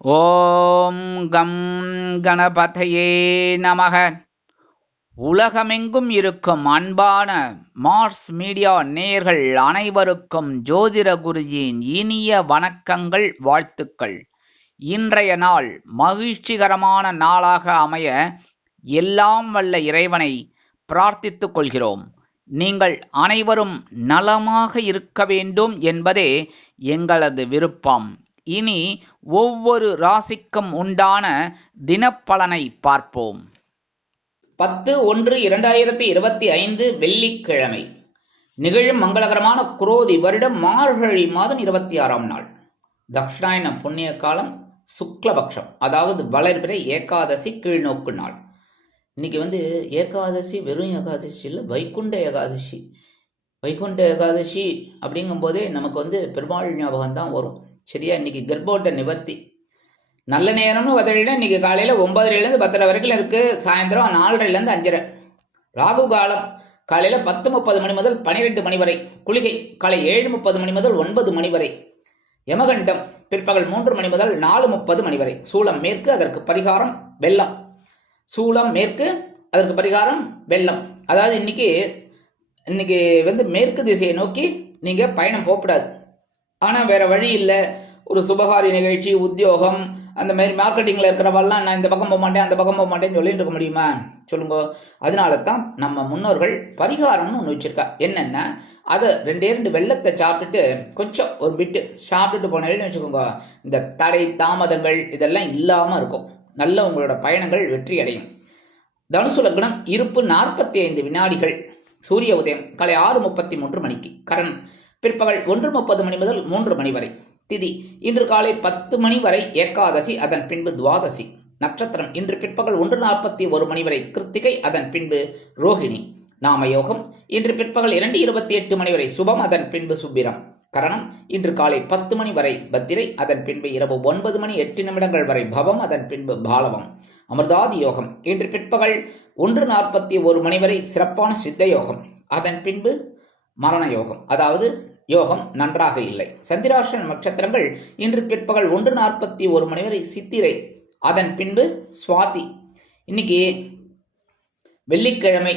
ஓம் come கணபதையே நமக. உலகமெங்கும் இருக்கும் அன்பான மார்ஸ் மீடியா நேயர்கள் அனைவருக்கும் ஜோதிட குருஜியின் இனிய வணக்கங்கள், வாழ்த்துக்கள். இன்றைய நாள் மகிழ்ச்சிகரமான நாளாக அமைய எல்லாம் வல்ல இறைவனை பிரார்த்தித்துக் கொள்கிறோம். நீங்கள் அனைவரும் நலமாக இருக்க வேண்டும் என்பதே எங்களது விருப்பம். இனி ஒவ்வொரு ராசிக்கும் உண்டான தினப்பலனை பார்ப்போம். 10/1/2025 வெள்ளிக்கிழமை. நிகழும் மங்களகரமான குரோதி வருடம் மார்கழி மாதம் 26ஆம் நாள். தக்ஷணாயன புண்ணிய காலம், சுக்லபக்ஷம், அதாவது வளர்பிறை ஏகாதசி, கீழ்நோக்கு நாள். இன்னைக்கு ஏகாதசி வெறும் ஏகாதசி இல்லை, வைகுண்ட ஏகாதசி. வைகுண்ட ஏகாதசி அப்படிங்கும்போதே நமக்கு பெருமாள் ஞாபகம் தான் வரும். சரியா? இன்னைக்கு கர்ப்போட்ட நிவர்த்தி நல்ல நேரம்னு பார்த்தீங்கன்னா இன்னைக்கு காலையில் 9:00 10:00 வரைக்கும் இருக்கு. சாயந்தரம் 4:30 5:30. ராகு காலம் காலையில் 10:30 மணி முதல் 12 மணி வரை. குளிகை காலை 7:30 மணி முதல் 9 மணி வரை. யமகண்டம் பிற்பகல் 3 மணி முதல் 4:30 மணி வரை. சூலம் மேற்கு, அதற்கு பரிகாரம் வெள்ளம். சூலம் மேற்கு, அதற்கு பரிகாரம் வெள்ளம். அதாவது இன்னைக்கு மேற்கு திசையை நோக்கி நீங்க பயணம் போகக்கூடாது. ஆனால் வேற வழி இல்லை. ஒரு சுபகாரி நிகழ்ச்சி, உத்தியோகம், அந்த மாதிரி மார்க்கெட்டிங்கில் இருக்கிறவெல்லாம் நான் இந்த பக்கம் போக மாட்டேன், அந்த பக்கம் போக மாட்டேன்னு சொல்லிட்டு இருக்க முடியுமா? சொல்லுங்க. அதனால தான் நம்ம முன்னோர்கள் பரிகாரம்னு ஒன்று வச்சிருக்கா. என்னென்ன, அதை 2 வெள்ளத்தை சாப்பிட்டுட்டு கொஞ்சம் ஒரு பிட்டு சாப்பிட்டுட்டு போனேன்னு வச்சுக்கோங்க, இந்த தடை தாமதங்கள் இதெல்லாம் இல்லாமல் இருக்கும். நல்ல உங்களோட பயணங்கள் வெற்றி அடையும். தனுசு லக்னம், இருப்பு 45 வினாடிகள். சூரிய உதயம் காலை 6:33 மணிக்கு. கரண் பிற்பகல் 1:30 மணி முதல் 3 மணி வரை. திதி இன்று காலை 10 மணி வரை ஏகாதசி, அதன் பின்பு துவாதசி. நட்சத்திரம் இன்று பிற்பகல் 1:41 மணி வரை கிருத்திகை, அதன் பின்பு ரோஹிணி. நாம யோகம் இன்று பிற்பகல் 2:28 மணி வரை சுபம், அதன் பின்பு சுப்பிரம். கரணம் இன்று காலை 10 மணி வரை பத்திரை, அதன் பின்பு இரவு 9 மணி 8 நிமிடங்கள் வரை பவம், அதன் பின்பு பாலவம். அமிர்தாதி யோகம் இன்று பிற்பகல் 1:41 மணி வரை சிறப்பான சித்த யோகம், அதன் பின்பு மரண யோகம், அதாவது யோகம் நன்றாக இல்லை. சந்திராஷ்டம நட்சத்திரங்கள் இன்று பிற்பகல் 1:41 மணி வரை சித்திரை, அதன் பின்பு சுவாதி. இன்னைக்கு வெள்ளிக்கிழமை.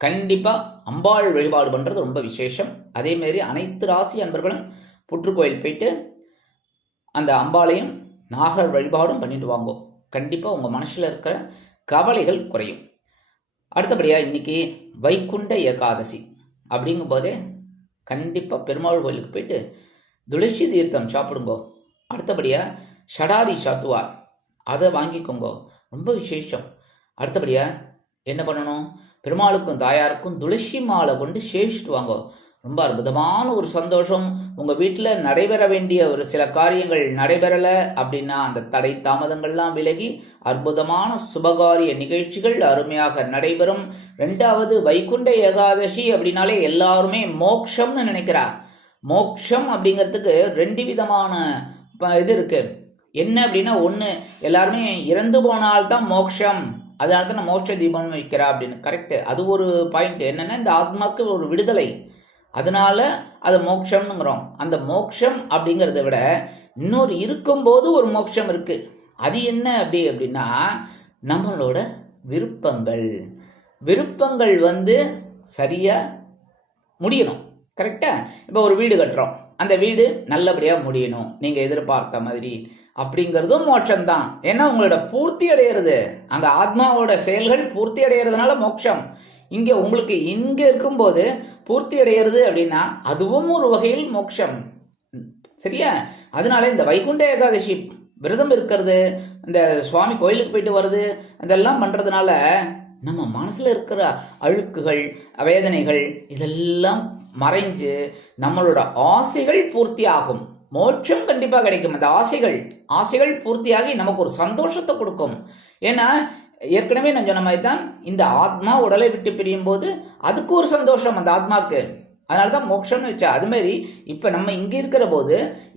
கண்டிப்பா அம்பாள் வழிபாடு பண்றது ரொம்ப விசேஷம். அதே மாதிரி அனைத்து ராசி அன்பர்களும் புற்றுக்கோயில் போயிட்டு அந்த அம்பாளையும் நாகர் வழிபாடும் பண்ணிட்டு வாங்கோ. கண்டிப்பா உங்க மனசுல இருக்கிற கவலைகள் குறையும். அடுத்தபடியா இன்னைக்கு வைகுண்ட ஏகாதசி அப்படிங்கும் போதே கண்டிப்பாக பெருமாள் கோயிலுக்கு போயிட்டு துளசி தீர்த்தம் சாப்பிடுங்கோ. அடுத்தபடியாக ஷடாரி சாத்துவார், அதை வாங்கிக்கோங்கோ, ரொம்ப விசேஷம். அடுத்தபடியாக என்ன பண்ணணும், பெருமாளுக்கும் தாயாருக்கும் துளசி மாலை கொண்டு சேவிச்சுட்டு வாங்கோ. ரொம்ப அற்புதமான ஒரு சந்தோஷம். உங்கள் வீட்டில் நடைபெற வேண்டிய ஒரு சில காரியங்கள் நடைபெறலை அப்படின்னா அந்த தடை தாமதங்கள்லாம் விலகி அற்புதமான சுபகாரிய நிகழ்ச்சிகள் அருமையாக நடைபெறும். 2வது வைகுண்ட ஏகாதசி அப்படின்னாலே எல்லாருமே மோட்சம்னு நினைக்கிறா. மோட்சம் அப்படிங்கிறதுக்கு 2 விதமான இது இருக்கு. என்ன அப்படின்னா, ஒன்று எல்லாருமே இறந்து போனால்தான் மோட்சம், அதனால தான் நான் மோட்ச தீபம்னு வைக்கிறா அப்படின்னு. கரெக்டு. அது ஒரு பாயிண்ட். என்னன்னா, இந்த ஆத்மாக்கு ஒரு விடுதலை, அதனால அது மோட்சம்னுங்கிறோம். அந்த மோட்சம் அப்படிங்கிறத விட இன்னொரு இருக்கும்போது ஒரு மோட்சம் இருக்கு. அது என்ன அப்படின்னா, நம்மளோட விருப்பங்கள் சரியா முடியணும். கரெக்டா? இப்போ ஒரு வீடு கட்டுறோம், அந்த வீடு நல்லபடியா முடியணும் நீங்க எதிர்பார்த்த மாதிரி, அப்படிங்கிறதும் மோட்சம்தான். ஏன்னா உங்களோட பூர்த்தி அடையிறது, அந்த ஆத்மாவோட செயல்கள் பூர்த்தி அடைகிறதுனால மோட்சம். இங்க உங்களுக்கு இங்க இருக்கும்போது பூர்த்தி அடைகிறது அப்படின்னா அதுவும் ஒரு வகையில் மோட்சம். சரியா? அதனால இந்த வைகுண்ட ஏகாதசி விரதம் இருக்கிறது, இந்த சுவாமி கோயிலுக்கு போயிட்டு வருது, அதெல்லாம் பண்றதுனால நம்ம மனசுல இருக்கிற அழுக்குகள், வேதனைகள் இதெல்லாம் மறைஞ்சு நம்மளோட ஆசைகள் பூர்த்தி ஆகும். மோட்சம் கண்டிப்பா கிடைக்கும். அந்த ஆசைகள் பூர்த்தியாகி நமக்கு ஒரு சந்தோஷத்தை கொடுக்கும். ஏன்னா ஏற்கனவே நான் சொன்ன மாதிரி தான், இந்த ஆத்மா உடலை விட்டு பிரியும் போது அதுக்கு ஒரு சந்தோஷம் அந்த ஆத்மாக்கு. அதனாலதான் மோட்சம்னு வச்சா. அது மாதிரி இப்ப நம்ம இங்க இருக்கிற போது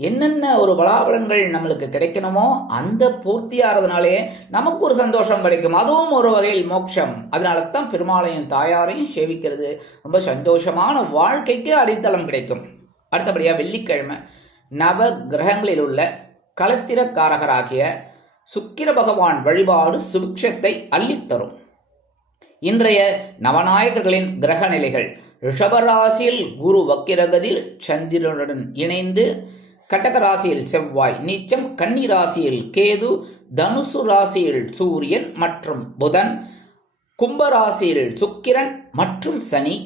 என்னென்ன ஒரு பலாபலன்கள் நம்மளுக்கு கிடைக்கணுமோ அந்த பூர்த்தி ஆறதுனாலே நமக்கு ஒரு சந்தோஷம் கிடைக்கும். அதுவும் ஒரு வகையில் மோட்சம். அதனால தான் பெருமாளையும் தாயாரையும் சேவிக்கிறது ரொம்ப சந்தோஷமான வாழ்க்கைக்கு அடித்தளம் கிடைக்கும். அடுத்தபடியா வெள்ளிக்கிழமை நவ கிரகங்களில் உள்ள களத்திரக்காரகராகிய சுக்கிர பகவான் வழிபாடு சுபிக்ஷத்தை அள்ளித்தரும். இன்றைய நவநாயகர்களின் கிரக நிலைகள்: ரிஷபராசியில் குரு வக்கிரகதியில் சந்திரனுடன் இணைந்து, கடக ராசியில் செவ்வாய் நீச்சம், கன்னி ராசியில் கேது, தனுசு ராசியில் சூரியன் மற்றும் புதன், கும்பராசியில் சுக்கிரன் மற்றும் சனி,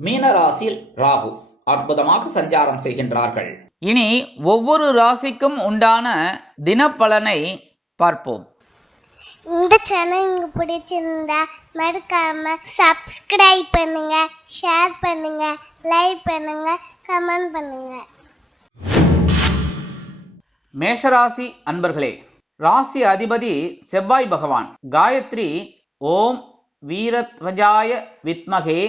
மீனராசியில் ராகு அற்புதமாக சஞ்சாரம் செய்கின்றார்கள். இனி ஒவ்வொரு ராசிக்கும் உண்டான தினப்பலனை பார்ப்போம். இந்த சேனல் உங்களுக்கு பிடிச்சிருந்தா மறக்காம சப்ஸ்கிரைப் பண்ணுங்க, ஷேர் பண்ணுங்க, லைக் பண்ணுங்க, கமெண்ட் பண்ணுங்க. மேஷராசி அன்பர்களே, ராசி அதிபதி செவ்வாய் பகவான். காயத்ரி ஓம் வீரத்வஜாய வித்மகே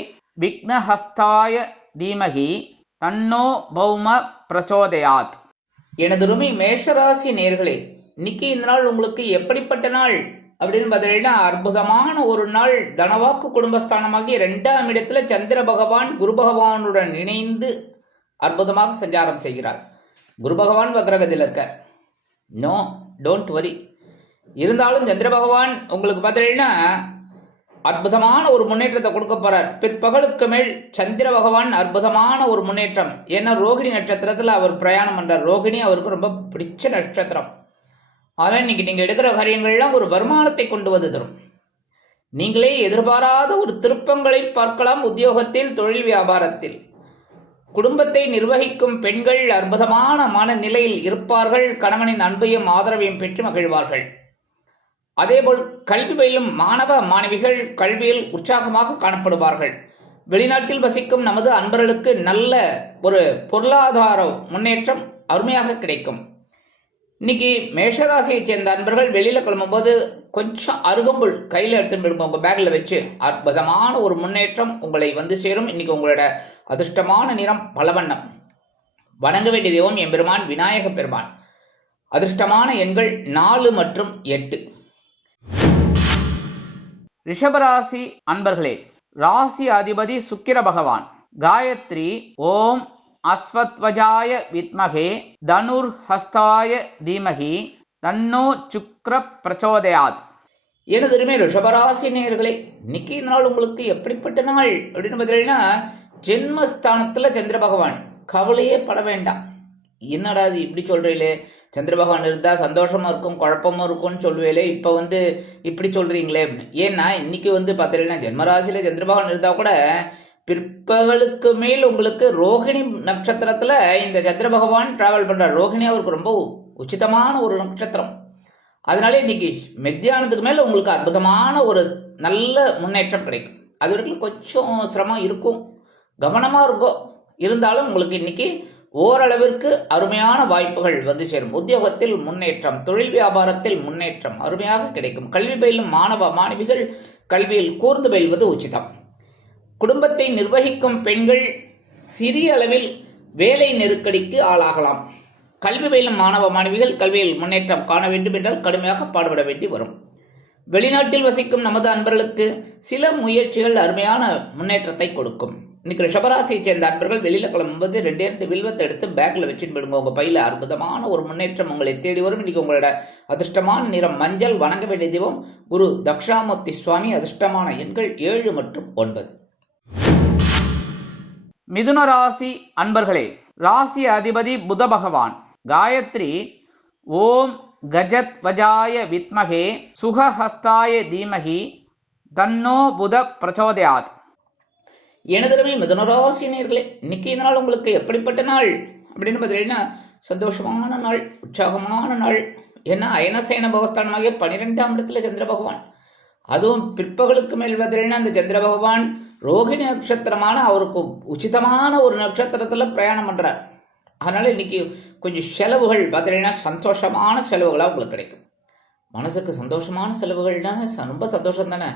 விக்னஹஸ்தாய தீமகி தன்னோ பௌம பிரச்சோதயாத். எனதுருமை மேஷராசி நேர்களே, இன்னைக்கு இந்த நாள் உங்களுக்கு எப்படிப்பட்ட நாள் அப்படின்னு பார்த்தீங்கன்னா, அற்புதமான ஒரு நாள். தனவாக்கு குடும்பஸ்தானமாகிய 2ஆம் இடத்துல சந்திர பகவான் குரு பகவானுடன் இணைந்து அற்புதமாக சஞ்சாரம் செய்கிறார். குரு பகவான் வக்ரகதியில் இருக்கார். No don't worry. இருந்தாலும் சந்திர பகவான் உங்களுக்கு பார்த்தீங்கன்னா அற்புதமான ஒரு முன்னேற்றத்தை கொடுக்க போறார். பிற்பகலுக்கு மேல் சந்திர பகவான் அற்புதமான ஒரு முன்னேற்றம். ஏன்னா ரோகிணி நட்சத்திரத்தில் அவர் பிரயாணம் பண்றார். ரோகிணி அவருக்கு ரொம்ப பிடிச்ச நட்சத்திரம். ஆனால் இன்னைக்கு நீங்க எடுக்கிற காரியங்கள்லாம் ஒரு வருமானத்தை கொண்டு வந்து தரும். நீங்களே எதிர்பாராத ஒரு திருப்பங்களை பார்க்கலாம். உத்தியோகத்தில், தொழில் வியாபாரத்தில். குடும்பத்தை நிர்வகிக்கும் பெண்கள் அற்புதமான மனநிலையில் இருப்பார்கள். கணவனின் அன்பையும் ஆதரவையும் பெற்று மகிழ்வார்கள். அதேபோல் கல்வி பயிலும் மாணவ மாணவிகள் கல்வியில் உற்சாகமாக காணப்படுவார்கள். வெளிநாட்டில் வசிக்கும் நமது அன்பர்களுக்கு நல்ல ஒரு பொருளாதார முன்னேற்றம் அருமையாக கிடைக்கும். இன்னைக்கு மேஷராசியை சேர்ந்த அன்பர்கள் வெளியில கிளம்பும்போது கொஞ்சம் அருகம்புல் கையில் எடுத்துட்டு போயிருங்க, உங்க பேக்ல வச்சு. அற்புதமான ஒரு முன்னேற்றம் உங்களை வந்து சேரும். இன்னைக்கு உங்களோட அதிர்ஷ்டமான நிறம் பலவண்ணம். வணங்க வேண்டிய தெய்வம் எம்பெருமான் விநாயக பெருமான். அதிர்ஷ்டமான எண்கள் 4 மற்றும் 8. ரிஷபராசி அன்பர்களே, ராசி அதிபதி சுக்கிர பகவான். காயத்ரி ஓம் அஸ்வத்வஜாய வித்மகே தனுர் ஹஸ்தாய தீமகி தன்னோ சுக்ர பிரச்சோதயாத். எனதுமே ரிஷபராசி நேயர்களே, இன்னைக்கு நாள் உங்களுக்கு எப்படிப்பட்ட நாள் அப்படின்னு பார்த்தீங்கன்னா, ஜென்மஸ்தானத்துல சந்திர பகவான். கவலையே பட வேண்டாம். என்னடா இது இப்படி சொல்றீங்களே, சந்திர பகவான் இருந்தா சந்தோஷமா இருக்கும் குழப்பமும் இருக்கும்னு சொல்லுவேலே, இப்ப இப்படி சொல்றீங்களே அப்படின்னு. ஏன்னா இன்னைக்கு பார்த்தீங்கன்னா ஜென்மராசியில சந்திர பகவான் இருந்தா கூட பிற்பகலுக்கு மேல் உங்களுக்கு ரோகிணி நட்சத்திரத்துல இந்த சந்திர பகவான் டிராவல் பண்றார். ரோகிணி அவருக்கு ரொம்ப உச்சிதமான ஒரு நட்சத்திரம். அதனால இன்னைக்கு மத்தியானத்துக்கு மேல உங்களுக்கு அற்புதமான ஒரு நல்ல முன்னேற்றம் கிடைக்கும். அது வரைக்கும் கொஞ்சம் சிரமம் இருக்கும், கவனமா இருக்கும். இருந்தாலும் உங்களுக்கு இன்னைக்கு ஓரளவிற்கு அருமையான வாய்ப்புகள் வந்து சேரும். உத்தியோகத்தில் முன்னேற்றம், தொழில் வியாபாரத்தில் முன்னேற்றம் அருமையாக கிடைக்கும். கல்வி பயிலும் மாணவ மாணவிகள் கல்வியில் கூர்ந்து பயில்வது உச்சிதம். குடும்பத்தை நிர்வகிக்கும் பெண்கள் சிறிய அளவில் வேலை நெருக்கடிக்கு ஆளாகலாம். கல்வி பயிலும் மாணவ மாணவிகள் கல்வியில் முன்னேற்றம் காண வேண்டும் என்றால் கடுமையாக பாடுபட வேண்டி வரும். வெளிநாட்டில் வசிக்கும் நமது அன்பர்களுக்கு சில முயற்சிகள் அருமையான முன்னேற்றத்தை கொடுக்கும். இன்னைக்கு ரிஷபராசியை சேர்ந்த அன்பர்கள் வெளியில கிளம்பும்போது 2 வில்வத்தை எடுத்து பேக்ல வச்சுட்டு போயிடுங்க. உங்க பையில அற்புதமான ஒரு முன்னேற்றம் உங்களை தேடி வரும். இன்னைக்கு உங்களோட அதிர்ஷ்டமான நிறம் மஞ்சள். வணங்க வேண்டிய தெய்வம் குரு தக்ஷாமூர்த்தி சுவாமி. அதிர்ஷ்டமான எண்கள் 7 மற்றும் 9. மிதுன ராசி அன்பர்களே, ராசி அதிபதி புத பகவான். காயத்ரி ஓம் கஜத் வஜாய வித்மகே சுகஹஸ்தாய தீமகி தன்னோ புத பிரச்சோதயாத். எனதருமை மிதுனராசினியர்களே, இன்னைக்கு நாள் உங்களுக்கு எப்படிப்பட்ட நாள் அப்படின்னு பார்த்தீங்கன்னா, சந்தோஷமான நாள், உற்சாகமான நாள். ஏன்னா அயனசயன பகஸ்தானமாகிய 12ஆம் இடத்துல சந்திர பகவான். அதுவும் பிற்பகலுக்கு மேல் பார்த்தீங்கன்னா அந்த சந்திர பகவான் ரோகிணி நட்சத்திரமான அவருக்கு உச்சிதமான ஒரு நட்சத்திரத்துல பிரயாணம் பண்றார். அதனால இன்னைக்கு கொஞ்சம் செலவுகள் பார்த்தீங்கன்னா சந்தோஷமான செலவுகளாக உங்களுக்கு கிடைக்கும். மனசுக்கு சந்தோஷமான செலவுகள் தானே, ரொம்ப சந்தோஷம் தானே.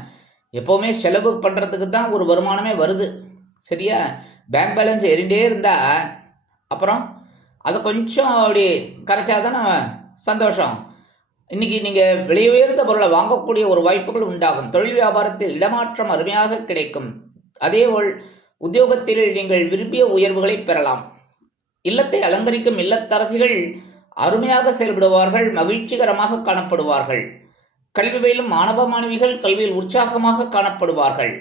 எப்போவுமே செலவு பண்ணுறதுக்கு தான் ஒரு வருமானமே வருது, சரியா? பேங்க் பேலன்ஸ் ஏறிண்டே இருந்தா அப்புறம் அதை கொஞ்சம் அப்படி கரைச்சாதானே சந்தோஷம். இன்னைக்கு நீங்கள் விலை உயர்ந்த பொருளை வாங்கக்கூடிய ஒரு வாய்ப்புகள் உண்டாகும். தொழில் வியாபாரத்தில் இடமாற்றம் அருமையாக கிடைக்கும். அதேபோல் உத்தியோகத்தில் நீங்கள் விரும்பிய உயர்வுகளை பெறலாம். இல்லத்தை அலங்கரிக்கும் இல்லத்தரசிகள் அருமையாக செயல்படுவார்கள், மகிழ்ச்சிகரமாக காணப்படுவார்கள். கல்வி பயிலும் மாணவ மாணவிகள் கல்வியில் உற்சாகமாக காணப்படுவார்கள்.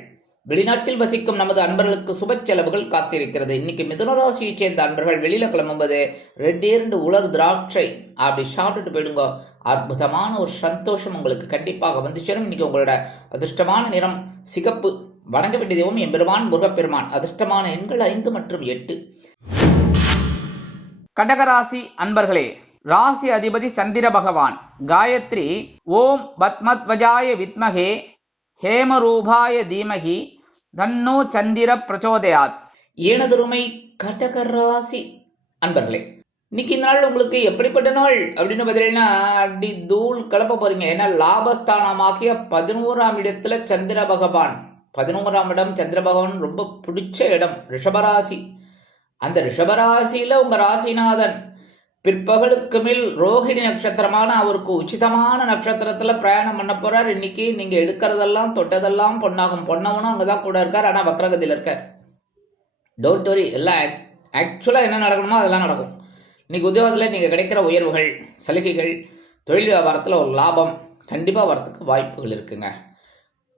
வெளிநாட்டில் வசிக்கும் நமது அன்பர்களுக்கு சுப செலவுகள் காத்திருக்கிறது. இன்னைக்கு மிதுன ராசியைச் சேர்ந்த அன்பர்கள் வெளியில கிளம்பும்போது 2 உலர் திராட்சை அப்படி சாப்பிட்டுட்டு போயிடுங்க. அற்புதமான ஒரு சந்தோஷம் உங்களுக்கு கண்டிப்பாக வந்து சேரும். இன்னைக்கு உங்களோட அதிர்ஷ்டமான நிறம் சிகப்பு. வணங்க வேண்டிய தெய்வம் எம்பெருமான் முருகப்பெருமான். அதிர்ஷ்டமான எண்கள் 5 மற்றும் 8. கடகராசி அன்பர்களே, ராசி அதிபதி சந்திர பகவான். காயத்ரி ஓம் பத்மத்வஜாய வித்மகே ஹேமரூபாய தீமகி தன்னோ சந்திர பிரச்சோதயாத். எனதருமை கடகராசி அன்பர்களே, இன்னைக்கு இந்த நாள் உங்களுக்கு எப்படிப்பட்ட நாள் அப்படின்னு பார்த்தீங்கன்னா அடி தூள் கிளப்ப போறீங்க. ஏன்னா லாபஸ்தானமாகிய 11ஆம் இடத்துல சந்திர பகவான். 11ஆம் இடம் சந்திர பகவான் ரொம்ப பிடிச்ச இடம் ரிஷபராசி. அந்த ரிஷபராசியில உங்க ராசிநாதன் பிற்பகலுக்கு மேல் ரோஹிணி நட்சத்திரமான அவருக்கு உச்சிதமான நட்சத்திரத்துல பிரயாணம் பண்ண போறார். இன்னைக்கு நீங்க எடுக்கிறதெல்லாம் தொட்டதெல்லாம் பொன்னாகும். பொன்னவனும் அங்கதான் கூட இருக்கார், ஆனா வக்ரகதியில் இருக்கார். டோன்ட் வரி, எல்லாம் ஆக்சுவலா என்ன நடக்கணுமோ அதெல்லாம் நடக்கும். இன்னைக்கு உத்தியோகத்தில் நீங்க கிடைக்கிற உயர்வுகள், சலுகைகள், தொழில் வியாபாரத்தில் ஒரு லாபம் கண்டிப்பா வரத்துக்கு வாய்ப்புகள் இருக்குங்க.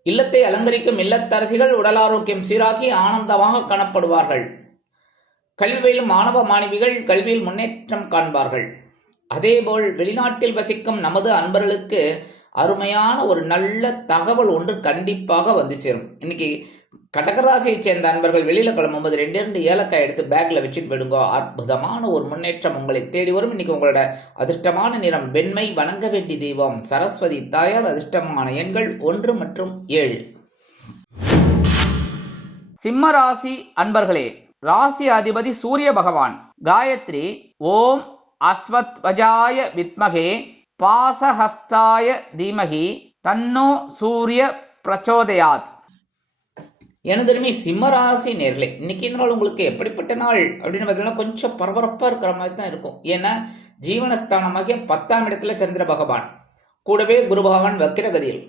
இல்லத்தை அலங்கரிக்கும் இல்லத்தரசிகள் உடல் ஆரோக்கியம் சீராகி ஆனந்தமாக காணப்படுவார்கள். கல்வி பயிலும் மாணவ மாணவிகள் கல்வியில் முன்னேற்றம் காண்பார்கள். அதேபோல் வெளிநாட்டில் வசிக்கும் நமது அன்பர்களுக்கு அருமையான ஒரு நல்ல தகவல் ஒன்று கண்டிப்பாக வந்து சேரும். இன்னைக்கு கடகராசியைச் சேர்ந்த அன்பர்கள் வெளியில கிளம்பும்போது 2 ஏலக்காய் எடுத்து பேக்ல வச்சுட்டு போயிடுங்க. அற்புதமான ஒரு முன்னேற்றம் உங்களை தேடி வரும். இன்னைக்கு உங்களோட அதிர்ஷ்டமான நிறம் வெண்மை. வணங்க வேண்டிய தெய்வம் சரஸ்வதி தாயார். அதிர்ஷ்டமான எண்கள் 1 மற்றும் 7. சிம்ம ராசி அன்பர்களே, ராசி அதிபதி சூரிய பகவான். காயத்ரி ஓம் அஸ்வத்வஜாய வித்மகே பாசஹஸ்தாய தீமகி தன்னோ சூரிய பிரச்சோதயாத். எனதருமை சிம்மராசி நேர்களே, இன்னைக்கு இந்த நாள் உங்களுக்கு எப்படிப்பட்ட நாள் அப்படின்னு பார்த்தீங்கன்னா கொஞ்சம் பரபரப்பாக இருக்கிற மாதிரி தான் இருக்கும். ஏன்னா ஜீவனஸ்தானமாகிய 10ஆம் இடத்துல சந்திர பகவான், கூடவே குரு பகவான் வக்கிரகதியில்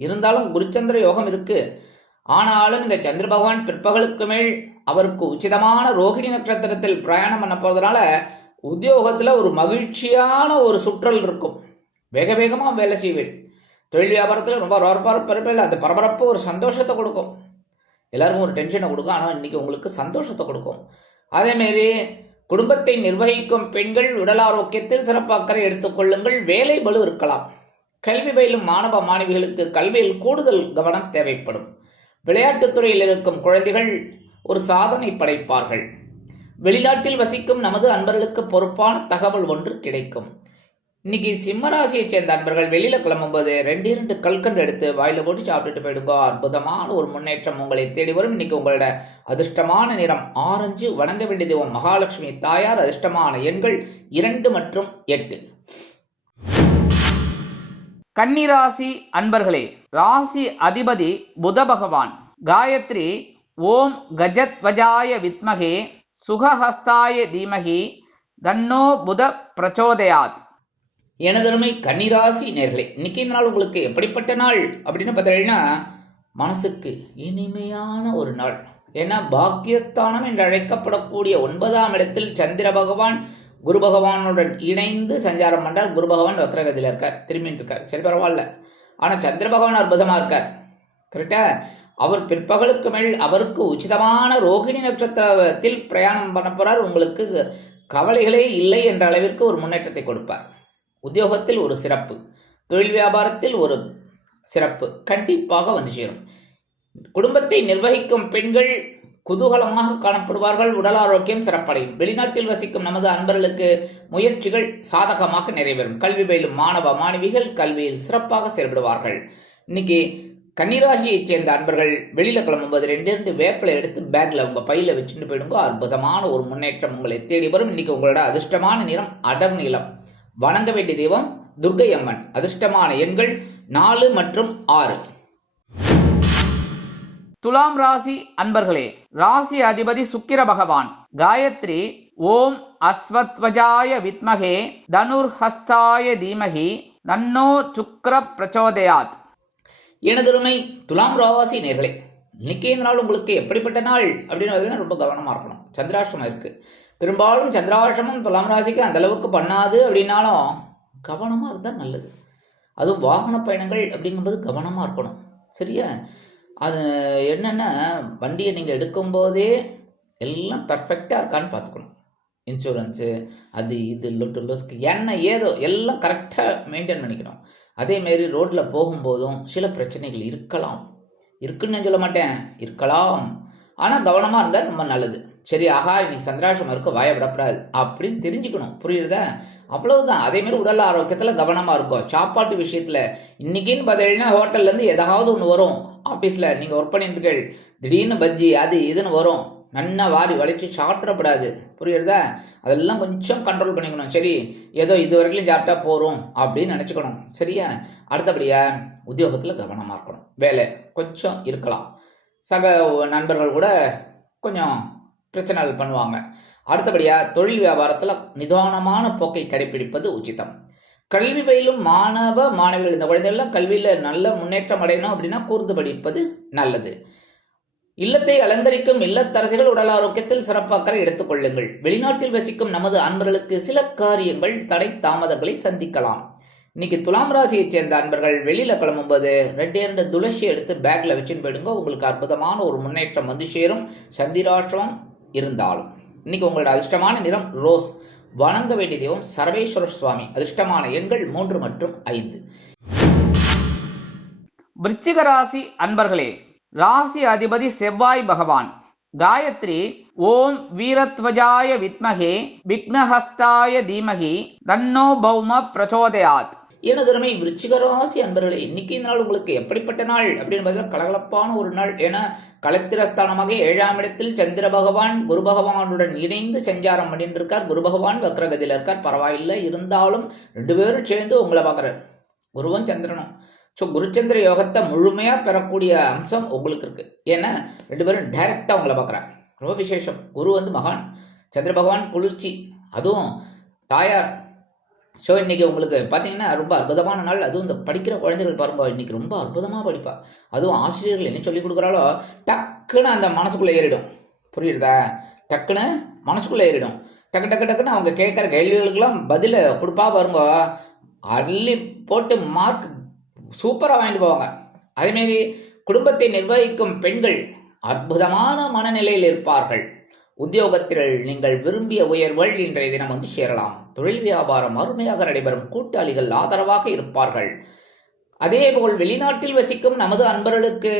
இருந்தாலும் குருச்சந்திர யோகம் இருக்கு. ஆனாலும் இந்த சந்திர பகவான் பிற்பகலுக்கு மேல் அவருக்கு உச்சிதமான ரோகிணி நட்சத்திரத்தில் பிரயாணம் பண்ண போறதுனால உத்தியோகத்தில் ஒரு மகிழ்ச்சியான ஒரு சுற்றல் இருக்கும். வேக வேகமாக வேலை செய்வேன். தொழில் வியாபாரத்தில் ரொம்ப பரபரப்பில் அந்த பரபரப்பு ஒரு சந்தோஷத்தை கொடுக்கும். எல்லாருக்கும் ஒரு டென்ஷனை கொடுக்கும், ஆனால் இன்னைக்கு உங்களுக்கு சந்தோஷத்தை கொடுக்கும். அதேமாரி குடும்பத்தை நிர்வகிக்கும் பெண்கள் உடல் ஆரோக்கியத்தில் சிறப்பு அக்கறை எடுத்துக்கொள்ளுங்கள். வேலை பளு இருக்கலாம். கல்வி பயிலும் மாணவ மாணவிகளுக்கு கல்வியில் கூடுதல் கவனம் தேவைப்படும். விளையாட்டுத் துறையில் இருக்கும் குழந்தைகள் ஒரு சாதனை படைப்பார்கள். வெளிநாட்டில் வசிக்கும் நமது அன்பர்களுக்கு பொறுப்பான தகவல் ஒன்று கிடைக்கும். இன்னைக்கு சிம்மராசியை சேர்ந்த அன்பர்கள் வெளியில கிளம்பும்போது 2 கல்கண்டு எடுத்து வாயில போட்டு சாப்பிட்டுட்டு போயிடுங்க. அற்புதமான ஒரு முன்னேற்றம் உங்களை தேடி வரும். இன்னைக்கு உங்களோட அதிர்ஷ்டமான நிறம் ஆரஞ்சு. வணங்க வேண்டிய தெய்வம் மகாலட்சுமி தாயார். அதிர்ஷ்டமான எண்கள் 2 மற்றும் 8. கன்னிராசி அன்பர்களே, ராசி அதிபதி புத பகவான். காயத்ரி ஓம் கஜத்வஜாய வித்மகே சுகஹஸ்தாய தீமகி தன்னோ புத பிரச்சோதயாத். எனதருமை கன்னிராசி நேர்களே, இன்னைக்கு இந்த நாள் உங்களுக்கு எப்படிப்பட்ட நாள் அப்படின்னு பார்த்தீங்கன்னா மனசுக்கு இனிமையான ஒரு நாள். ஏன்னா பாக்கியஸ்தானம் என்று அழைக்கப்படக்கூடிய 9ஆம் இடத்தில் சந்திர பகவான் குரு பகவானுடன் இணைந்து சஞ்சாரம் பண்ணார். குரு பகவான் வக்ரகதியில் இருக்கார், திரும்பிட்டு இருக்கார். சரி, பரவாயில்ல. ஆனால் சந்திர பகவான் அற்புதமாக இருக்கார். கரெக்டா? அவர் பிற்பகலுக்கு மேல் அவருக்கு உச்சிதமான ரோகிணி நட்சத்திரத்தில் பிரயாணம் பண்ண போறார். உங்களுக்கு கவலைகளே இல்லை என்ற அளவிற்கு ஒரு முன்னேற்றத்தை கொடுப்பார். உத்தியோகத்தில் ஒரு சிறப்பு, தொழில் வியாபாரத்தில் ஒரு சிறப்பு கண்டிப்பாக வந்து சேரும். குடும்பத்தை நிர்வகிக்கும் பெண்கள் குதூகலமாக காணப்படுவார்கள். உடல் ஆரோக்கியம் சிறப்படையும். வெளிநாட்டில் வசிக்கும் நமது அன்பர்களுக்கு முயற்சிகள் சாதகமாக நிறைவேறும். கல்வி பயிலும் மாணவ மாணவிகள் கல்வியில் சிறப்பாக செயல்படுவார்கள். இன்னைக்கு கன்னிராசியைச் சேர்ந்த அன்பர்கள் வெளியில கிளம்பும்போது 2 வேப்பிலை எடுத்து பேக்ல உங்க பையில வச்சுட்டு போயிடுங்க. அற்புதமான ஒரு முன்னேற்றம் உங்களை தேடி வரும். இன்னைக்கு உங்களோட அதிர்ஷ்டமான நிறம் அடர் நீலம். வணங்க வேண்டிய தெய்வம் துர்க்கை அம்மன். அதிர்ஷ்டமான எண்கள் 4 மற்றும் 6. துலாம் ராசி அன்பர்களே, ராசி அதிபதி சுக்கிர பகவான். காயத்ரி ஓம் அஸ்வத்வஜாய வித்மகே தனுர்ஹஸ்தாய தீமகி தன்னோ சுக்கிர பிரச்சோதயாத். எனதருமை துலாம் ராசி நேர்களே, இன்னைக்கு இந்த நாள் உங்களுக்கு எப்படிப்பட்ட நாள் அப்படின்னு பார்த்தீங்கன்னா ரொம்ப கவனமாக இருக்கணும். சந்திராஷ்டமம் இருக்கு. பெரும்பாலும் சந்திராஷ்டமம் துலாம் ராசிக்கு அந்த அளவுக்கு பண்ணாது அப்படின்னாலும் கவனமாக இருந்தால் நல்லது. அதுவும் வாகன பயணங்கள் அப்படிங்கும்போது கவனமாக இருக்கணும். சரியா? அது என்னென்னா, வண்டியை நீங்கள் எடுக்கும்போதே எல்லாம் பர்ஃபெக்டாக இருக்கான்னு பார்த்துக்கணும். இன்சூரன்ஸு அது இது லொஸ்க்கு என்ன ஏதோ எல்லாம் கரெக்டாக மெயின்டைன் பண்ணிக்கணும். அதேமாரி ரோட்டில் போகும்போதும் சில பிரச்சனைகள் இருக்கலாம், இருக்குன்னு நான் சொல்ல மாட்டேன், இருக்கலாம். ஆனால் கவனமாக இருந்தால் ரொம்ப நல்லது. சரி, ஆஹா இன்னைக்கு சந்திராஷ்டமம் இருக்க வாய விடப்படாது அப்படின்னு தெரிஞ்சுக்கணும். புரியுறதா? அவ்வளவுதான். அதேமாரி உடல் ஆரோக்கியத்தில் கவனமாக இருக்கும். சாப்பாட்டு விஷயத்தில் இன்றைக்கின்னு பார்த்தீங்கன்னா ஹோட்டல்லேருந்து ஏதாவது ஒன்று வரும். ஆஃபீஸில் நீங்கள் ஒர்க் பண்ணிட்டு இருக்கீங்க, திடீர்னு பஜ்ஜி அது இதுன்னு வரும். நன்னா வாரி வளைச்சி சாப்பிடப்படாது. புரியுறதா? அதெல்லாம் கொஞ்சம் கண்ட்ரோல் பண்ணிக்கணும். சரி, ஏதோ இது வரைக்கும் சாப்பிட்டா போகிறோம் அப்படின்னு நினச்சிக்கணும். சரியா? அடுத்தபடியாக உத்தியோகத்தில் கவனமாக இருக்கணும். வேலை கொஞ்சம் இருக்கலாம், சக நண்பர்கள் கூட கொஞ்சம் பிரச்சனைகள் பண்ணுவாங்க. அடுத்தபடியாக தொழில் வியாபாரத்தில் நிதானமான போக்கை கடைபிடிப்பது உச்சிதம். கல்வி பயிலும் மாணவ மாணவிகள், இந்த குழந்தைகள்லாம் கல்வியில் நல்ல முன்னேற்றம் அடையணும் அப்படின்னா கூர்ந்து படிப்பது நல்லது. இல்லத்தை அலங்கரிக்கும் இல்லத்தரசிகள் உடல் ஆரோக்கியத்தில் சிறப்பாக எடுத்துக்கொள்ளுங்கள். வெளிநாட்டில் வசிக்கும் நமது அன்பர்களுக்கு சில காரியங்கள் தடை தாமதங்களை சந்திக்கலாம். இன்னைக்கு துலாம் ராசியைச் சேர்ந்த அன்பர்கள் வெளியில கிளம்பும்போது 2 துளசி எடுத்து பேக்ல வச்சுன்னு போயிடுங்க. உங்களுக்கு அற்புதமான ஒரு முன்னேற்றம் வந்து சேரும். சந்திராஷ்டமம் இருந்தாலும் இன்னைக்கு உங்களோட அதிர்ஷ்டமான நிறம் ரோஸ். வணங்க வேண்டிய தெய்வம் சர்வேஸ்வர சுவாமி. அதிர்ஷ்டமான எண்கள் 3 மற்றும் 5. விருச்சிக ராசி அன்பர்களே, ராசி அதிபதி செவ்வாய் பகவான். காயத்ரி ஓம் வீரத்வஜாய வித்மகே விக்னஹஸ்தாய தீமகி தன்னோ பௌம பிரச்சோதயாத். எனதுமை விருச்சிக ராசி அன்பர்களே, இன்னைக்கு நாள் உங்களுக்கு எப்படிப்பட்ட நாள் அப்படின்னு பார்த்தீங்கன்னா கலகலப்பான ஒரு நாள். ஏன்னா கலத்திரஸ்தானமாக 7ஆம் இடத்தில் சந்திர பகவான் குரு பகவானுடன் இணைந்து சஞ்சாரம் பண்ணிட்டு இருக்கார். குரு பகவான் வக்ரகதியில் இருக்கார். பரவாயில்லை, இருந்தாலும் 2 பேரும் சேர்ந்து உங்களை பார்க்குறார், குருவும் சந்திரனும். ஸோ குருச்சந்திர யோகத்தை முழுமையாக பெறக்கூடிய அம்சம் உங்களுக்கு இருக்குது. ஏன்னா 2 பேரும் டைரெக்டாக உங்களை பார்க்குறாங்க. ரொம்ப விசேஷம். குரு வந்து மகான், சந்திர பகவான் குளிர்ச்சி, அதுவும் தாயார். ஸோ இன்றைக்கி உங்களுக்கு பார்த்தீங்கன்னா ரொம்ப அற்புதமான நாள். அதுவும் இந்த படிக்கிற குழந்தைகள் பாருங்க, இன்றைக்கி ரொம்ப அற்புதமாக படிப்பா. அதுவும் ஆசிரியர்கள் என்ன சொல்லி கொடுக்குறாலோ டக்குன்னு அந்த மனசுக்குள்ளே ஏறிடும். புரியுறதா? டக்குன்னு மனசுக்குள்ளே ஏறிடும். டக்குன்னு அவங்க கேட்குற கேள்விகளுக்கெல்லாம் பதிலை கொடுப்பா பாருங்க, அள்ளி போட்டு மார்க் சூப்பராக வாங்கிட்டு போவாங்க. அதேமாரி குடும்பத்தை நிர்வகிக்கும் பெண்கள் அற்புதமான மனநிலையில் இருப்பார்கள். உத்தியோகத்தில் நீங்கள் விரும்பிய உயர்வுகள் இன்றைய தினம் வந்து சேரலாம். தொழில் வியாபாரம் அருமையாக நடைபெறும். கூட்டாளிகள் ஆதரவாக இருப்பார்கள். அதேபோல் வெளிநாட்டில் வசிக்கும் நமது அன்பர்களுக்கு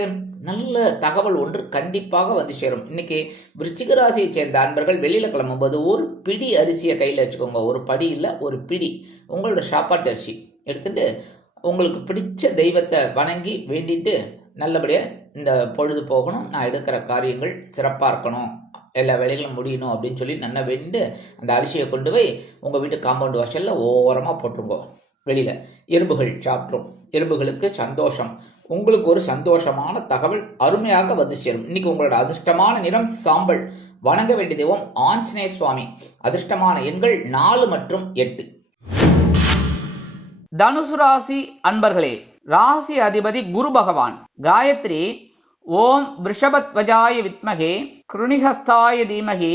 நல்ல தகவல் ஒன்று கண்டிப்பாக வந்து சேரும். இன்னைக்கு விருச்சிக ராசியை சேர்ந்த அன்பர்கள் வெளியில கிளம்பும்போது ஒரு பிடி அரிசியை கையில் வச்சுக்கோங்க. ஒரு படி இல்லை, ஒரு பிடி உங்களோட சாப்பாட்டு அரிசி எடுத்துட்டு உங்களுக்கு பிடிச்ச தெய்வத்தை வணங்கி வேண்டிட்டு நல்லபடியாக இந்த பொழுது போகணும், நான் எடுக்கிற காரியங்கள் சிறப்பாக இருக்கணும், எல்லா வேலைகளும் முடியணும் அப்படின்னு சொல்லி நல்லா வேண்டு அந்த அரிசியை கொண்டு போய் உங்கள் வீட்டு காம்பவுண்ட் வாசலில் ஓரமாக போட்டுருங்கோ. வெளியில் எறும்புகள் சாப்பிட்ரும். எறும்புகளுக்கு சந்தோஷம். உங்களுக்கு ஒரு சந்தோஷமான தகவல் அருமையாக வந்து சேரும். இன்னைக்கு உங்களோட அதிர்ஷ்டமான நிறம் சாம்பல். வணங்க வேண்டிய தெய்வம் ஆஞ்சநேய சுவாமி. அதிர்ஷ்டமான எண்கள் 4 மற்றும் 8. தனுசு ராசி அன்பர்களே, ராசி அதிபதி குரு பகவான். காயத்ரி ஓம் ரிஷபத்வஜாய வித்மகே கிருணிஹஸ்தாய தீமகி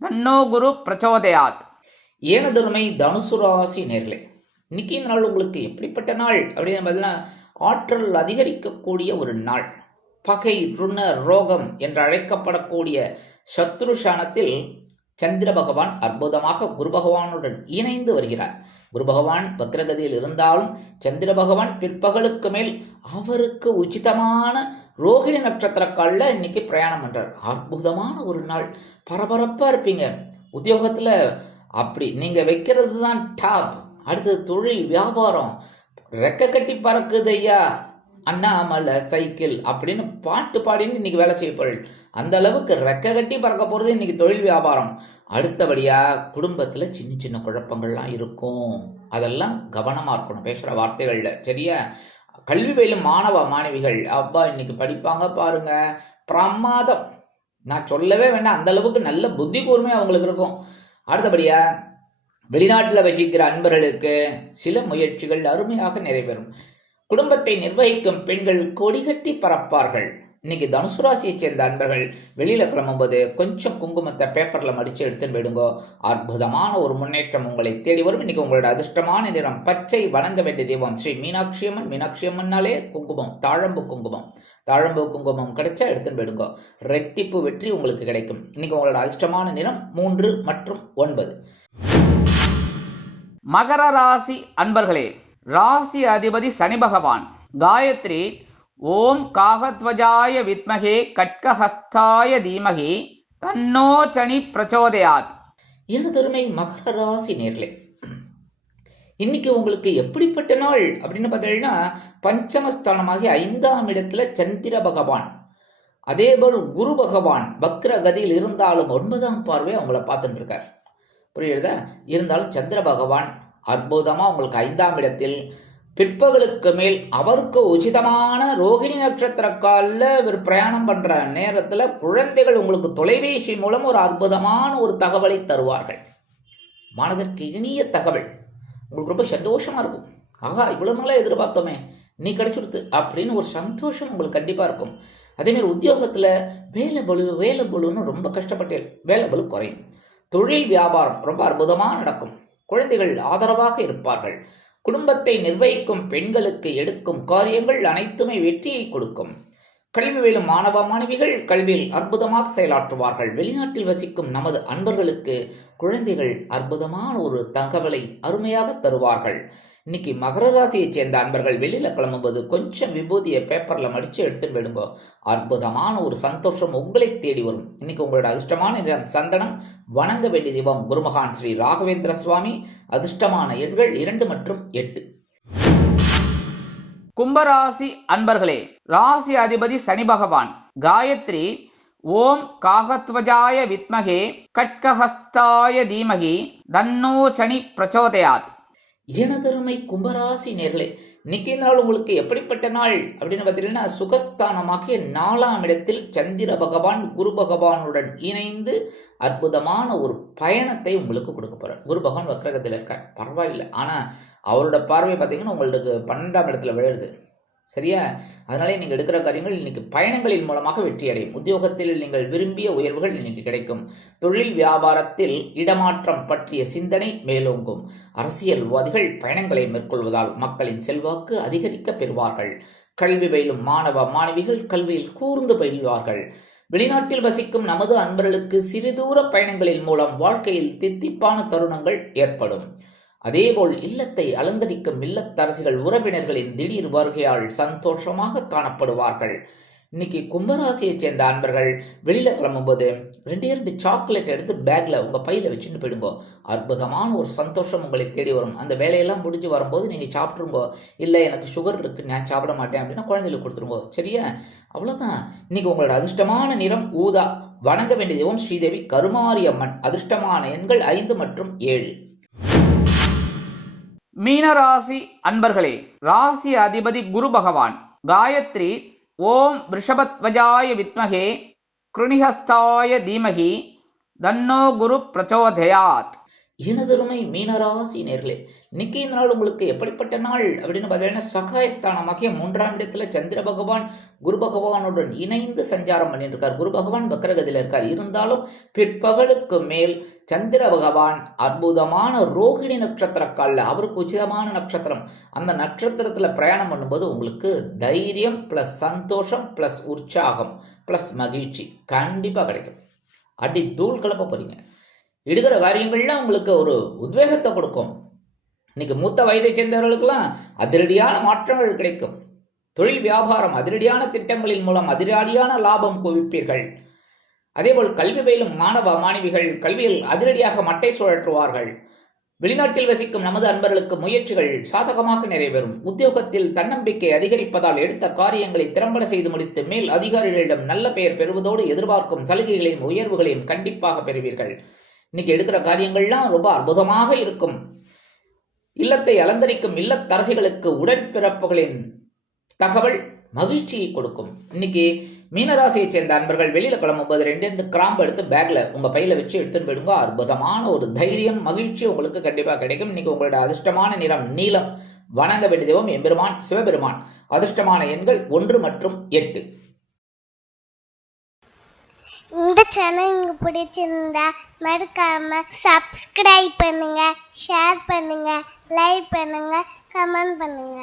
தன்னோ குரு பிரச்சோதயாத். ஏனதுமை தனுசு ராசி நேர்களே, இன்னைக்கு இந்த நாள் உங்களுக்கு எப்படிப்பட்ட நாள் அப்படின்னு பார்த்தீங்கன்னா ஆற்றல் அதிகரிக்கக்கூடிய ஒரு நாள். பகை ருண ரோகம் என்று அழைக்கப்படக்கூடிய சத்ருஷானத்தில் சந்திர பகவான் அற்புதமாக குரு பகவானுடன் இணைந்து வருகிறார். குரு பகவான் வக்ரகதியில் இருந்தாலும் சந்திர பகவான் பிற்பகலுக்கு மேல் அவருக்கு உச்சிதமான ரோகிணி நட்சத்திரக்காலில் இன்னைக்கு பிரயாணம் பண்றார். அற்புதமான ஒரு நாள். பரபரப்பாக இருப்பீங்க. உத்தியோகத்தில் அப்படி நீங்கள் வைக்கிறது தான் டாப். அடுத்தது தொழில் வியாபாரம் ரெக்க கட்டி பறக்குது ஐயா, அண்ணாமலை சைக்கிள் அப்படின்னு பாட்டு பாடின்னு இன்னைக்கு வேலை செய்ய போறீங்க. அந்த அளவுக்கு ரெக்க கட்டி பறக்க போகிறது இன்னைக்கு தொழில் வியாபாரம். அடுத்தபடியாக குடும்பத்தில் சின்ன சின்ன குழப்பங்கள்லாம் இருக்கும். அதெல்லாம் கவனமாக இருக்கணும் பேசுகிற வார்த்தைகளில். சரியா? கல்வி பயிலும் மாணவ மாணவிகள் அப்பா இன்னைக்கு படிப்பாங்க பாருங்க, பிரமாதம். நான் சொல்லவே வேண்டாம், அந்த அளவுக்கு நல்ல புத்தி கூர்மை அவங்களுக்கு இருக்கும். அடுத்தபடியாக வெளிநாட்டில் வசிக்கிற அன்பர்களுக்கு சில முயற்சிகள் அருமையாக நிறைவேறும். குடும்பத்தை நிர்வகிக்கும் பெண்கள் கொடிகட்டி பறப்பார்கள். இன்னைக்கு தனுசு ராசியை சேர்ந்த அன்பர்கள் வெளியில கிளம்பும்போது கொஞ்சம் குங்குமத்தை பேப்பர்ல மடிச்சு எடுத்துன்னு போயிடுங்கோ. அற்புதமான ஒரு முன்னேற்றம் உங்களை தேடி வரும். இன்னைக்கு உங்களோட அதிர்ஷ்டமான நிறம் பச்சை. வணங்க வேண்டிய தெய்வம் ஸ்ரீ மீனாட்சி அம்மன். மீனாட்சி அம்மன்னாலே குங்குமம், தாழம்பு குங்குமம் கிடைச்சா எடுத்துன்னு போயிடுங்கோ. ரெட்டிப்பு வெற்றி உங்களுக்கு கிடைக்கும். இன்னைக்கு உங்களோட அதிர்ஷ்டமான நிறம் 3 மற்றும் 9. மகர ராசி அன்பர்களே, ராசி அதிபதி சனி பகவான். காயத்ரி ஓம் காகத்வஜாய வித்மகே கட்கஹஸ்தாய தீமகி தன்னோ சனி பிரச்சோதயாத். எனதருமை மகர ராசி நேர்களே, இன்னைக்கு உங்களுக்கு எப்படிப்பட்ட நாள் அப்படின்னு பார்த்தீங்கன்னா, பஞ்சமஸ்தானமாகி 5ஆம் இடத்துல சந்திர பகவான், அதேபோல் குரு பகவான் வக்ர கதியில் இருந்தாலும் 9ஆம் பார்வை அவங்கள பார்த்துட்டு இருக்கார். புரியுதா? இருந்தாலும் சந்திர பகவான் அற்புதமா உங்களுக்கு 5ஆம் இடத்தில் பிற்பகலுக்கு மேல் அவருக்கு உச்சிதமான ரோகிணி நட்சத்திர காலில் இவர் பிரயாணம் பண்ற நேரத்தில் குழந்தைகள் உங்களுக்கு தொலைபேசி மூலம் ஒரு அற்புதமான ஒரு தகவலை தருவார்கள். மனதிற்கு இனிய தகவல், உங்களுக்கு ரொம்ப சந்தோஷமா இருக்கும். ஆகா, இவ்வளவு நாளா எதிர்பார்த்தோமே, நீ கிடைச்சுடுத்து அப்படின்னு ஒரு சந்தோஷம் உங்களுக்கு கண்டிப்பா இருக்கும். அதேமாதிரி உத்தியோகத்துல வேலை பலுன்னு ரொம்ப கஷ்டப்பட்டேன், வேலை பலு குறையும். தொழில் வியாபாரம் ரொம்ப அற்புதமாக நடக்கும். குழந்தைகள் ஆதரவாக இருப்பார்கள். குடும்பத்தை நிர்வகிக்கும் பெண்களுக்கு எடுக்கும் காரியங்கள் அனைத்துமே வெற்றியை கொடுக்கும். கல்வி பயிலும் மாணவ மாணவிகள் கல்வியில் அற்புதமாக செயலாற்றுவார்கள். வெளிநாட்டில் வசிக்கும் நமது அன்பர்களுக்கு குழந்தைகள் அற்புதமான ஒரு தகவலை அருமையாக தருவார்கள். இன்னைக்கு மகர ராசியை சேர்ந்த அன்பர்கள் வெளியில கிளம்பும்போது கொஞ்சம் விபூதியை பேப்பர்ல மடிச்சு எடுத்துன்னு விடுங்க. அற்புதமான ஒரு சந்தோஷம் உங்களை தேடி வரும். இன்னைக்கு உங்களோட அதிர்ஷ்டமான நிறம் சந்தனம். வணங்க வேண்டிய தெய்வம் குருமகான் ஸ்ரீ ராகவேந்திர சுவாமி. அதிர்ஷ்டமான எண்கள் 2 மற்றும் 8. கும்பராசி அன்பர்களே, ராசி அதிபதி சனி பகவான். காயத்ரி ஓம் காகத்வஜாய வித்மகே கட்கஹஸ்தாய தீமகி தன்னோ சனி பிரச்சோதயாத். எனதருமை கும்பராசி நேர்களே, இன்னைக்கு நாள் உங்களுக்கு எப்படிப்பட்ட நாள் அப்படின்னு பார்த்தீங்கன்னா, சுகஸ்தானமாகிய 4ஆம் இடத்தில் சந்திர பகவான் குரு பகவானுடன் இணைந்து அற்புதமான ஒரு பயணத்தை உங்களுக்கு கொடுக்க போறார். குரு பகவான் வக்ரகத்தில் இருக்கார், பரவாயில்லை. ஆனால் அவரோட பார்வை பார்த்தீங்கன்னா உங்களுக்கு 12ஆம் இடத்துல விழுது. சரியா? அதனாலே நீங்கள் எடுக்கிற காரியங்கள் இன்னைக்கு பயணங்களின் மூலமாக வெற்றி அடையும். உத்தியோகத்தில் நீங்கள் விரும்பிய உயர்வுகள் இன்னைக்கு கிடைக்கும். தொழில் வியாபாரத்தில் இடமாற்றம் பற்றிய சிந்தனை மேலோங்கும். அரசியல்வாதிகள் பயணங்களை மேற்கொள்வதால் மக்களின் செல்வாக்கு அதிகரிக்க பெறுவார்கள். கல்வி பயிலும் மாணவ மாணவிகள் கல்வியில் கூர்ந்து பயில்வார்கள். வெளிநாட்டில் வசிக்கும் நமது அன்பர்களுக்கு சிறுதூர பயணங்களின் மூலம் வாழ்க்கையில் தித்திப்பான தருணங்கள் ஏற்படும். அதேபோல் இல்லத்தை அலங்கரிக்கும் இல்லத்தரசிகள் உறவினர்களின் திடீர் வருகையால் சந்தோஷமாக காணப்படுவார்கள். இன்னைக்கு கும்பராசியை சேர்ந்த அன்பர்கள் வெளியில கிளம்பும்போது 2 சாக்லேட் எடுத்து பேக்ல உங்க பையில வச்சுட்டு போயிடுங்க. அற்புதமான ஒரு சந்தோஷம் உங்களை தேடி வரும். அந்த வேலையெல்லாம் முடிஞ்சு வரும்போது நீங்க சாப்பிட்டுருங்க. இல்லை எனக்கு சுகர் இருக்கு, நான் சாப்பிட மாட்டேன் அப்படின்னா குழந்தைகளுக்கு கொடுத்துருங்க. சரியா? அவ்வளவுதான். இன்னைக்கு உங்களோட அதிர்ஷ்டமான நிறம் ஊதா. வணங்க வேண்டிய தெய்வம் ஸ்ரீதேவி கருமாரி அம்மன். அதிர்ஷ்டமான எண்கள் 5 மற்றும் 7. மீனராசி அன்பர்களே, ராசி அதிபதி குரு பகவான். காயத்ரி ஓம் ரிஷபத்வஜாய வித்மகே கிருணிஹஸ்தாய தீமகி தன்னோ குரு பிரச்சோதயாத். எனதருமை மீனராசி நேர்களே, இன்னைக்கு இந்த நாள் உங்களுக்கு எப்படிப்பட்ட நாள் அப்படின்னு பார்த்தீங்கன்னா, சகாயஸ்தானமாகிய 3ஆம் இடத்துல சந்திர பகவான் குரு பகவானுடன் இணைந்து சஞ்சாரம் பண்ணிட்டு இருக்கார். குரு பகவான் வக்ரகதியில் இருக்கார். இருந்தாலும் பிற்பகலுக்கு மேல் சந்திர பகவான் அற்புதமான ரோகிணி நட்சத்திர காலில், அவருக்கு உச்சிதமான நட்சத்திரம், அந்த நட்சத்திரத்தில் பிரயாணம் பண்ணும்போது உங்களுக்கு தைரியம் பிளஸ் சந்தோஷம் பிளஸ் உற்சாகம் பிளஸ் மகிழ்ச்சி கண்டிப்பாக கிடைக்கும். அடி தூள் கிளப்ப போறீங்க. எடுக்கிற காரியங்கள்லாம் உங்களுக்கு ஒரு உத்வேகத்தை கொடுக்கும். இன்னைக்கு மூத்த வயதை சேர்ந்தவர்களுக்கெல்லாம் அதிரடியான மாற்றங்கள் கிடைக்கும். தொழில் வியாபாரம் அதிரடியான திட்டங்களின் மூலம் அதிரடியான லாபம் குவிப்பீர்கள். அதேபோல் கல்வி பயிலும் மாணவ மாணவிகள் கல்வியில் அதிரடியாக மட்டை சுழற்றுவார்கள். வெளிநாட்டில் வசிக்கும் நமது அன்பர்களுக்கு முயற்சிகள் சாதகமாக நிறைவேறும். உத்தியோகத்தில் தன்னம்பிக்கை அதிகரிப்பதால் எடுத்த காரியங்களை திறம்பட செய்து முடித்து மேல் அதிகாரிகளிடம் நல்ல பெயர் பெறுவதோடு எதிர்பார்க்கும் சலுகைகளையும் உயர்வுகளையும் கண்டிப்பாக பெறுவீர்கள். இன்னைக்கு எடுக்கிற காரியங்கள்லாம் ரொம்ப அற்புதமாக இருக்கும். இல்லத்தை அலங்கரிக்கும் இல்லத்தரசிகளுக்கு உடன்பிறப்புகளின் தகவல் மகிழ்ச்சியை கொடுக்கும். இன்னைக்கு மீனராசியை சேர்ந்த அன்பர்கள் வெளியில கிளம்பும்போது 2 கிராம்பு எடுத்து பேக்ல உங்க பையில வச்சு எடுத்துன்னு போயிடுங்க. அற்புதமான ஒரு தைரியம் மகிழ்ச்சி உங்களுக்கு கண்டிப்பா கிடைக்கும். இன்னைக்கு உங்களோட அதிர்ஷ்டமான நிறம் நீலம். வணங்க வேண்டிய தெய்வம் எம்பெருமான் சிவபெருமான். அதிர்ஷ்டமான எண்கள் 1 மற்றும் 8. இந்த சேனல் உங்களுக்கு பிடிச்சிருந்தா மறக்காம சப்ஸ்கிரைப் பண்ணுங்க, ஷேர் பண்ணுங்க, லைக் பண்ணுங்க, கமெண்ட் பண்ணுங்க.